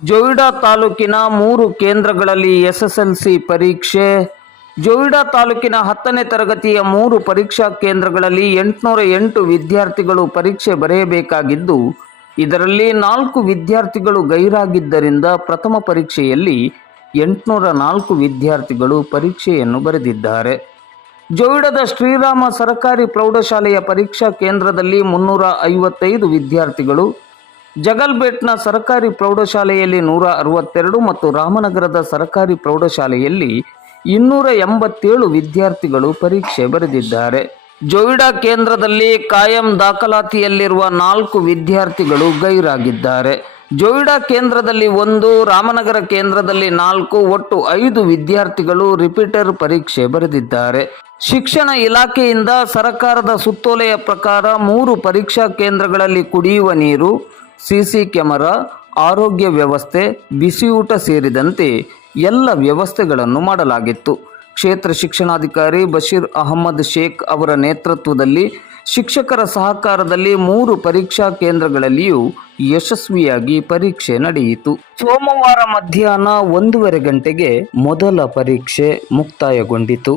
ಜೋಯಿಡಾ ತಾಲೂಕಿನ 3 ಕೇಂದ್ರಗಳಲ್ಲಿ ಎಸ್ಎಸ್ಎಲ್ಸಿ ಪರೀಕ್ಷೆ. ಜೋಯಿಡಾ ತಾಲೂಕಿನ 10ನೇ ತರಗತಿಯ 3 ಪರೀಕ್ಷಾ ಕೇಂದ್ರಗಳಲ್ಲಿ 808 ವಿದ್ಯಾರ್ಥಿಗಳು ಪರೀಕ್ಷೆ ಬರೆಯಬೇಕಾಗಿದ್ದು, ಇದರಲ್ಲಿ 4 ವಿದ್ಯಾರ್ಥಿಗಳು ಗೈರಾಗಿದ್ದರಿಂದ ಪ್ರಥಮ ಪರೀಕ್ಷೆಯಲ್ಲಿ 804 ವಿದ್ಯಾರ್ಥಿಗಳು ಪರೀಕ್ಷೆಯನ್ನು ಬರೆದಿದ್ದಾರೆ. ಜೋಯಿಡಾದ ಶ್ರೀರಾಮ ಸರ್ಕಾರಿ ಪ್ರೌಢಶಾಲೆಯ ಪರೀಕ್ಷಾ ಕೇಂದ್ರದಲ್ಲಿ 355 ವಿದ್ಯಾರ್ಥಿಗಳು, ಜಗಲ್ಬೆಟ್ನ ಸರ್ಕಾರಿ ಪ್ರೌಢಶಾಲೆಯಲ್ಲಿ 162 ಮತ್ತು ರಾಮನಗರದ ಸರ್ಕಾರಿ ಪ್ರೌಢಶಾಲೆಯಲ್ಲಿ 287 ವಿದ್ಯಾರ್ಥಿಗಳು ಪರೀಕ್ಷೆ ಬರೆದಿದ್ದಾರೆ. ಜೋಯಿಡಾ ಕೇಂದ್ರದಲ್ಲಿ ಕಾಯಂ ದಾಖಲಾತಿಯಲ್ಲಿರುವ 4 ವಿದ್ಯಾರ್ಥಿಗಳು ಗೈರಾಗಿದ್ದಾರೆ. ಜೋಯಿಡಾ ಕೇಂದ್ರದಲ್ಲಿ 1, ರಾಮನಗರ ಕೇಂದ್ರದಲ್ಲಿ 4, ಒಟ್ಟು 5 ವಿದ್ಯಾರ್ಥಿಗಳು ರಿಪೀಟರ್ ಪರೀಕ್ಷೆ ಬರೆದಿದ್ದಾರೆ. ಶಿಕ್ಷಣ ಇಲಾಖೆಯಿಂದ ಸರ್ಕಾರದ ಸುತ್ತೋಲೆಯ ಪ್ರಕಾರ 3 ಪರೀಕ್ಷಾ ಕೇಂದ್ರಗಳಲ್ಲಿ ಕುಡಿಯುವ ನೀರು, ಸಿಸಿ ಕ್ಯಾಮೆರಾ, ಆರೋಗ್ಯ ವ್ಯವಸ್ಥೆ, ಬಿಸಿಯೂಟ ಸೇರಿದಂತೆ ಎಲ್ಲ ವ್ಯವಸ್ಥೆಗಳನ್ನು ಮಾಡಲಾಗಿತ್ತು. ಕ್ಷೇತ್ರ ಶಿಕ್ಷಣಾಧಿಕಾರಿ ಬಶೀರ್ ಅಹಮ್ಮದ್ ಶೇಖ್ ಅವರ ನೇತೃತ್ವದಲ್ಲಿ ಶಿಕ್ಷಕರ ಸಹಕಾರದಲ್ಲಿ 3 ಪರೀಕ್ಷಾ ಕೇಂದ್ರಗಳಲ್ಲಿಯೂ ಯಶಸ್ವಿಯಾಗಿ ಪರೀಕ್ಷೆ ನಡೆಯಿತು. ಸೋಮವಾರ ಮಧ್ಯಾಹ್ನ 1:30 ಗಂಟೆಗೆ ಮೊದಲ ಪರೀಕ್ಷೆ ಮುಕ್ತಾಯಗೊಂಡಿತು.